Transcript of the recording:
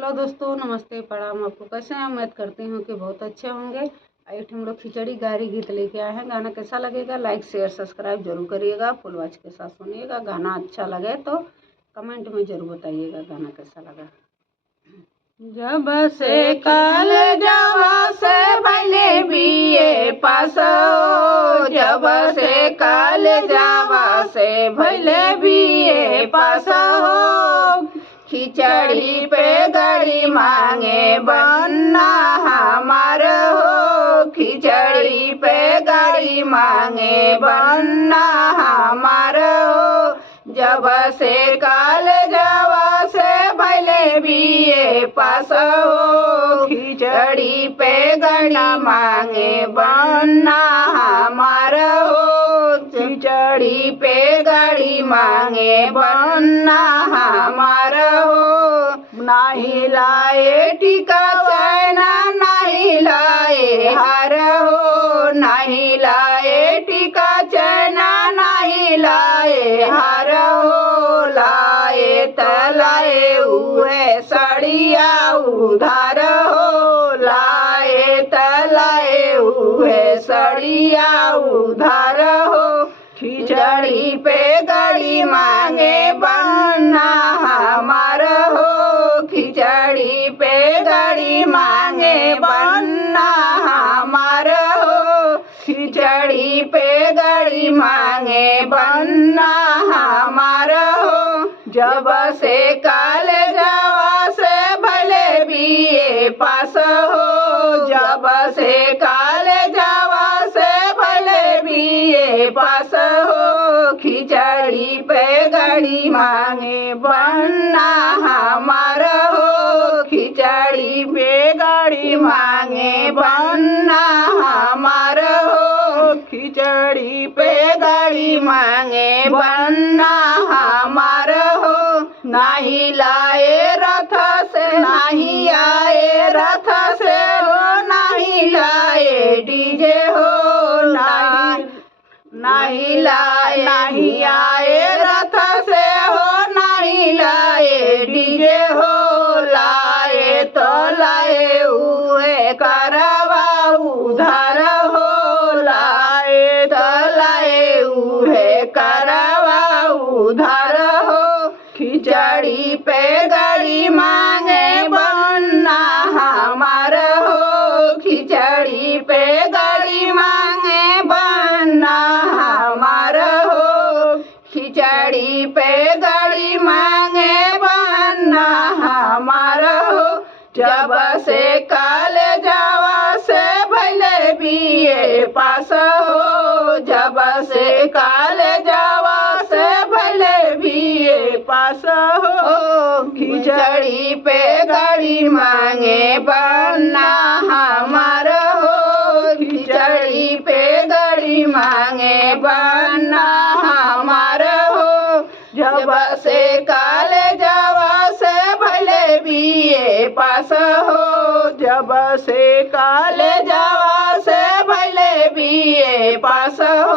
Hello दोस्तों, नमस्ते, प्रणाम। आपको कैसे हैं? उम्मीद करती हूँ कि बहुत अच्छे होंगे। आज हम लोग खिचड़ी गारी गीत लेके आए हैं। गाना कैसा लगेगा लाइक शेयर सब्सक्राइब जरूर करिएगा। फुल वॉच के साथ सुनिएगा। गाना अच्छा लगे तो कमेंट में जरूर बताइएगा गाना कैसा लगा। जब से कल जवा से भले बीए पास, जब से कल जवा से भले बीए पास हो, खिचड़ी पे गड़ी मांगे बनना हमार हो, खिचड़ी पे गड़ी मांगे बनना हमार हो। जब से काल जवा से भले बीए पास हो, खिचड़ी पे गड़ी मांगे बनना हमार हो, खिचड़ी पे गड़ी मांगे बनना हमार हो। नाही लाए टीका चैना नाही लाए हार हो, नाही लाए टीका चैना नाही लाए हार हो। लाए तलाए हुए सड़िया उधार हो, लाए तलाए हुए सड़िया उधार हो। खिचड़ी पे गड़ी मांगे बनना हमार हो, खिचड़ी पे गड़ी मांगे बनना हमार हो, खिचड़ी पे गड़ी मांगे बनना हमार हो। जब से काल जवा से भले बीए पास हो, जब से काल जवा से भले बीए पास हो, खिचड़ी पे गड़ी मांगे बनना हमार हो, खिचड़ी पे गड़ी मांगे बनना हमार हो, खिचड़ी पे गड़ी मांगे बनना हमार हो। नाही लाए रथ से नाही आए रथ से हो, नाही लाए डीजे हो, नाही लाए नहीं आए रथ से हो, नहीं लाए डीजे हो। लाए तो लाए हुए करवा उधार हो, लाए तो लाए हुए करवा उधार हो। खिचड़ी पे गड़ी मांगे बनना हमार हो, खिचड़ी पे गड़ी मांगे बनना हमार हो, खिचड़ी पे गड़ी मांगे बनना हमार हो। जब से काल जवा से भले बीए पास हो, जब से काल जवा से भले बीए पास हो, खिचड़ी पे गड़ी मांगे बनना हमार हो, खिचड़ी पे गड़ी मांगे बनना हमार हो। जब से काल जवा से भले बीए पास हो, जब से काल जवा से भले बीए पास हो।